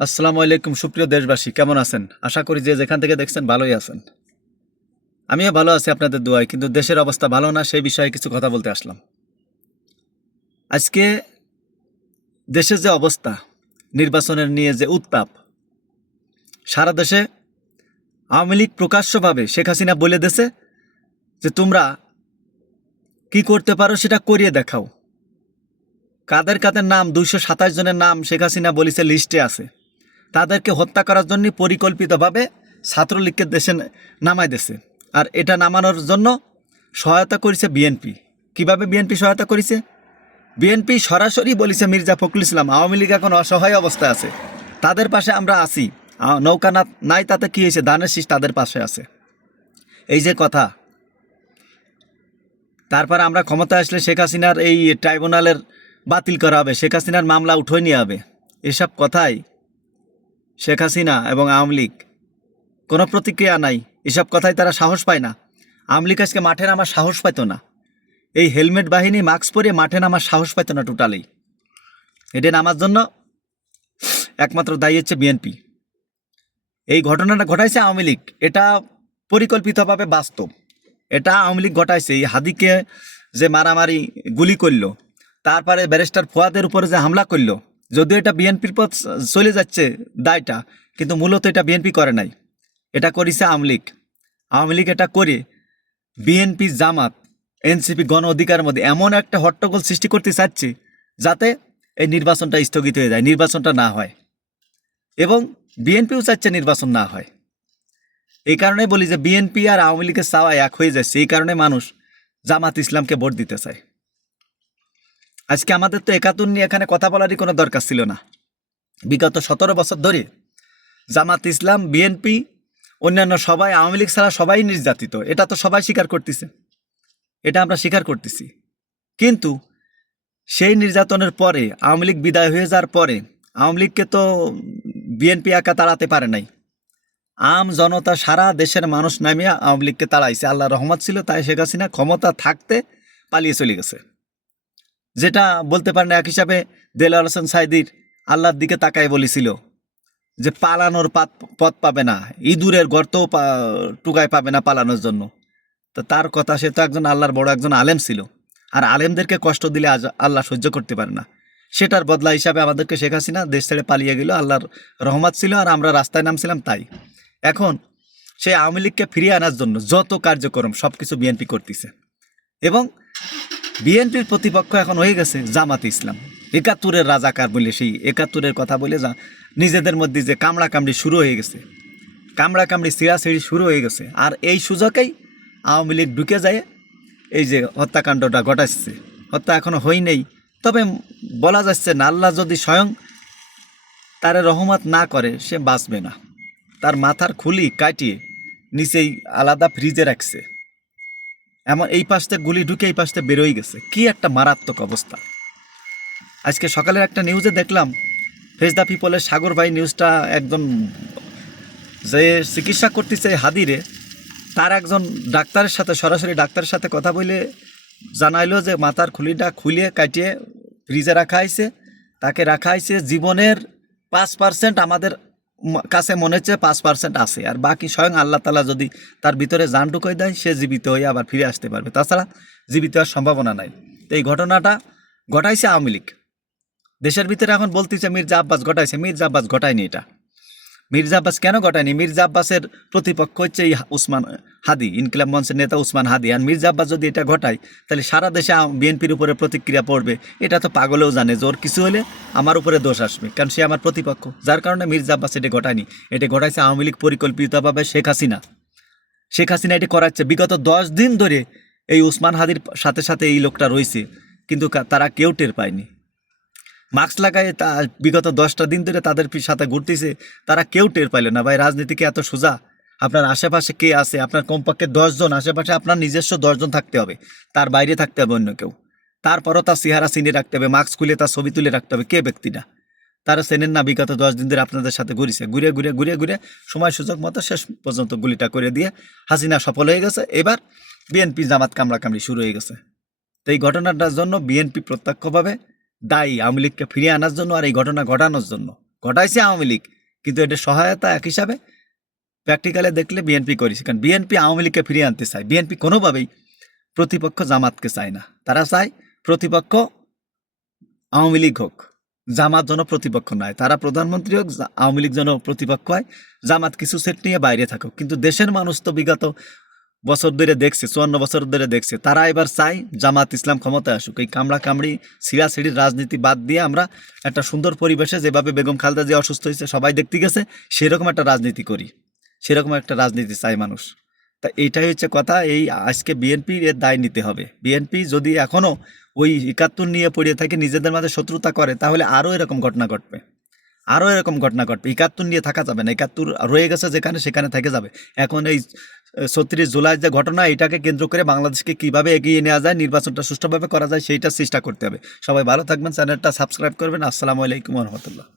আসসালামু আলাইকুম সুপ্রিয় দেশবাসী, কেমন আছেন? আশা করি যে যেখান থেকে দেখছেন ভালোই আছেন। আমিও ভালো আছি আপনাদের দোয়ায়, কিন্তু দেশের অবস্থা ভালো না, সেই বিষয়ে কিছু কথা বলতে আসলাম। আজকে দেশের যে অবস্থা, নির্বাচনের নিয়ে যে উত্তাপ, সারা দেশে আওয়ামী লীগ প্রকাশ্যভাবে শেখ হাসিনা বলে দিয়েছে যে তোমরা কি করতে পারো সেটা করিয়ে দেখাও। কাদের কাদের নাম, 227 জনের নাম শেখ হাসিনা বলেছে লিস্টে আছে। তাদেরকে হত্যা করার জন্য পরিকল্পিতভাবে ছাত্রলীগকে দেশে নামাই দিয়েছে। আর এটা নামানোর জন্য সহায়তা করেছে বিএনপি। কিভাবে বিএনপি সহায়তা করেছে? বিএনপি সরাসরি বলেছে মির্জা ফখরুল ইসলাম আওয়ামী লীগ এখন অসহায় অবস্থায় আছে, তাদের পাশে আমরা আছি। নৌকা না নাই তাতে কী হয়েছে, ধানের শীষ তাদের পাশে আছে, এই যে কথা। তারপর আমরা ক্ষমতা আসলে শেখ হাসিনার এই ট্রাইব্যুনালের বাতিল করা হবে, শেখ হাসিনার মামলা উঠোয় নিয়ে হবে। এসব কথাই শেখ হাসিনা এবং আওয়ামী লীগ কোনো প্রতিক্রিয়া নাই। এসব কথাই তারা সাহস পায় না। আওয়ামী লীগ আজকে মাঠে নামার সাহস পাইতো না। এই হেলমেট বাহিনী মাস্ক পরে মাঠে নামার সাহস পাইতো না টোটালি। এটা নামার জন্য একমাত্র দায়ী হচ্ছে বিএনপি। এই ঘটনাটা ঘটাইছে আওয়ামী লীগ, এটা পরিকল্পিতভাবে বাস্তব। এটা আওয়ামী লীগ ঘটাইছে। এই হাদিকে যে মারামারি গুলি করলো, তারপরে ব্যারিস্টার ফুয়াদের উপরে যে হামলা করলো, যদিও এটা বিএনপির পথ চলে যাচ্ছে দায়টা, কিন্তু মূলত এটা বিএনপি করে নাই, এটা করেছে আওয়ামী লীগ। আওয়ামী লীগ এটা করে বিএনপি, জামাত, এনসিপি, গণ অধিকারের মধ্যে এমন একটা হট্টগোল সৃষ্টি করতে চাচ্ছে যাতে এই নির্বাচনটা স্থগিত হয়ে যায়, নির্বাচনটা না হয়। এবং বিএনপিও চাচ্ছে নির্বাচন না হয়। এই কারণে বলি যে বিএনপি আর আওয়ামী লীগের চাওয়া এক হয়ে যাচ্ছে। এই কারণে মানুষ জামাত ইসলামকে ভোট দিতে চায়। আজকে আমাদের তো 71 নিয়ে এখানে কথা বলারই কোনো দরকার ছিল না। বিগত 17 বছর ধরে জামাত ইসলাম, বিএনপি, অন্যান্য সবাই, আওয়ামী লীগ ছাড়া সবাই নির্যাতিত, এটা তো সবাই স্বীকার করতেছে, এটা আমরা স্বীকার করতেছি। কিন্তু সেই নির্যাতনের পরে আওয়ামী লীগ বিদায় হয়ে যাওয়ার পরে আওয়ামী লীগকে তো বিএনপি একা তাড়াতে পারে নাই। আম জনতা, সারা দেশের মানুষ নামিয়ে আওয়ামী লীগকে তাড়াইছে। আল্লাহ রহমত ছিল, তাই শেখ হাসিনা ক্ষমতা থাকতে পালিয়ে চলে গেছে। যেটা বলতে পারেন এক হিসাবে দেলোয়ার হোসেন সাইদির আল্লাহর দিকে তাকায় বলেছিল যে পালানোর পথ পাবে না, ইঁদুরের গর্তও টুকায় পাবে না পালানোর জন্য। তো তার কথা, সে তো একজন আল্লাহর বড় একজন আলেম ছিল। আর আলেমদেরকে কষ্ট দিলে আজ আল্লাহ সহ্য করতে পারে না। সেটার বদলা হিসাবে আমাদেরকে শেখ হাসিনা দেশ ছেড়ে পালিয়ে গেল। আল্লাহর রহমত ছিল আর আমরা রাস্তায় নামছিলাম। তাই এখন সেই আওয়ামী লীগকে ফিরিয়ে আনার জন্য যত কার্যক্রম সব কিছু বিএনপি করতেছে। এবং বিএনপির প্রতিপক্ষ এখন হয়ে গেছে জামাত ইসলাম। 71-এর রাজাকার বলে, সেই 71-এর কথা বলে নিজেদের মধ্যে যে কামড়াকামড়ি শুরু হয়ে গেছে, কামড়াকামড়ি ছিঁড়াছিঁড়ি শুরু হয়ে গেছে। আর এই সুযোগেই আওয়ামী লীগ ঢুকে যায়, এই যে হত্যাকাণ্ডটা ঘটাচ্ছে। হত্যা এখনো হয় নেই, তবে বলা যাচ্ছে না, আল্লাহ যদি স্বয়ং তারে রহমত না করে সে বাঁচবে না। তার মাথার খুলি কাটিয়ে নিচেই আলাদা ফ্রিজে রাখছে। এমন এই পাশতে গুলি ঢুকে এই পাশতে বেরোই গেছে। কি একটা মারাত্মক অবস্থা। আজকে সকালের একটা নিউজে দেখলাম, ফেস দ্য পিপলের সাগর ভাই নিউজটা, একজন যে চিকিৎসা করতেছে হাদিরে, তার একজন ডাক্তারের সাথে, সরাসরি ডাক্তারের সাথে কথা বলে জানাইলো যে মাথার খুলিটা খুলিয়ে কাটিয়ে ফ্রিজে রাখা হয়েছে। তাকে রাখা হয়েছে জীবনের 5%, আমাদের কাছে মনে হচ্ছে 5% আছে, আর বাকি স্বয়ং আল্লাহ তাআলা যদি তার ভিতরে জান ঢুকিয়ে দেয়, সে জীবিত হয়ে আবার ফিরে আসতে পারবে, তাছাড়া জীবিত হওয়ার সম্ভাবনা নাই। তো এই ঘটনাটা ঘটাইছে আওয়ামী লীগ। দেশের ভিতরে এখন বলতেছে মির্জা আব্বাস ঘটাইছে। মির্জা আব্বাস ঘটায়নি এটা। মির্জা আব্বাস কেন ঘটায়নি? মির্জা আব্বাসের প্রতিপক্ষ হচ্ছে এই উসমান হাদি, ইনকিলাব মঞ্চের নেতা উসমান হাদি। আর মির্জা আব্বাস যদি এটা ঘটায়, তাহলে সারা দেশে বিএনপির উপরে প্রতিক্রিয়া পড়বে। এটা তো পাগলেও জানে যে ওর কিছু হলে আমার উপরে দোষ আসবে, কারণ সে আমার প্রতিপক্ষ। যার কারণে মির্জা আব্বাস এটা ঘটায়নি। এটা ঘটাইছে আওয়ামী লীগ পরিকল্পিতভাবে। শেখ হাসিনা এটি করাচ্ছে। বিগত 10 দিন ধরে এই উসমান হাদির সাথে সাথে এই লোকটা রয়েছে, কিন্তু তারা কেউ টের পায়নি। মাস্ক লাগায় তা বিগত 10টা দিন ধরে তাদের সাথে ঘুরতেছে, তারা কেউ টের পাইল না। ভাই, রাজনীতিকে এত সোজা? আপনার আশেপাশে কে আছে? আপনার কমপক্ষে 10 জন আশেপাশে, আপনার নিজস্ব 10 জন থাকতে হবে, তার বাইরে থাকতে হবে অন্য কেউ। তারপরও তার চেহারা চিনে রাখতে হবে, মাস্ক খুলে তার ছবি তুলে রাখতে হবে। কে ব্যক্তিটা? তারা চেনেন না। বিগত 10 দিন ধরে আপনাদের সাথে ঘুরেছে, ঘুরে ঘুরে ঘুরে ঘুরে সময় সুযোগ মতো শেষ পর্যন্ত গুলিটা করে দিয়ে হাসিনা সফল হয়ে গেছে। এবার বিএনপি জামাত কামড়াকামড়ি শুরু হয়ে গেছে। তো এই ঘটনাটার জন্য বিএনপি প্রত্যক্ষভাবে দায়ী, আওয়ামী লীগকে ফিরিয়ে আনার জন্য আর এই ঘটনা ঘটানোর জন্য। ঘটাইছে আওয়ামী লীগ, কিন্তু এটা সহায়তা এক হিসাবে প্র্যাকটিক্যালে দেখলে বিএনপি করেছে। কারণ বিএনপি আওয়ামী লীগকে ফিরিয়ে আনতে চায়। বিএনপি কোনোভাবেই প্রতিপক্ষ জামাতকে চায় না, তারা চায় প্রতিপক্ষ আওয়ামী লীগ হোক, জামাত যেন প্রতিপক্ষ নয়। তারা প্রধানমন্ত্রী হোক, আওয়ামী লীগ যেন প্রতিপক্ষ হয়, জামাত কিছু সেট নিয়ে বাইরে থাকুক। কিন্তু দেশের মানুষ তো বিগত বছর ধরে দেখছে, 54 বছর ধরে দেখছে, তারা এবার চাই জামাত ইসলাম ক্ষমতায় আসুক। এই কামড়া কামড়ি ছিঁড়াছিঁড়ির রাজনীতি বাদ দিয়ে আমরা একটা সুন্দর পরিবেশে, যেভাবে বেগম খালেদা জিয়া অসুস্থ হয়েছে সবাই দেখতে গেছে, সেরকম একটা রাজনীতি করি, সেরকম একটা রাজনীতি চাই মানুষ। তা এইটাই হচ্ছে কথা। এই আজকে বিএনপি এর দায় নিতে হবে। বিএনপি যদি এখনও ওই 71 নিয়ে পড়ে থাকে, নিজেদের মাঝে শত্রুতা করে, তাহলে আরও এরকম ঘটনা ঘটবে, আরও এরকম ঘটনা ঘটবে। 71 নিয়ে থাকা যাবে না, 71 রয়ে গেছে যেখানে সেখানে থেকে যাবে। এখন এই 36 জুলাই যে ঘটনা, এটাকে কেন্দ্র করে বাংলাদেশকে কিভাবে এগিয়ে নেওয়া যায়, নির্বাচনটা সুষ্ঠুভাবে করা যায়, সেইটা চেষ্টা করতে হবে। সবাই ভালো থাকবেন, চ্যানেলটা সাবস্ক্রাইব করবেন। আসসালামু আলাইকুম রহমতুল্লাহ।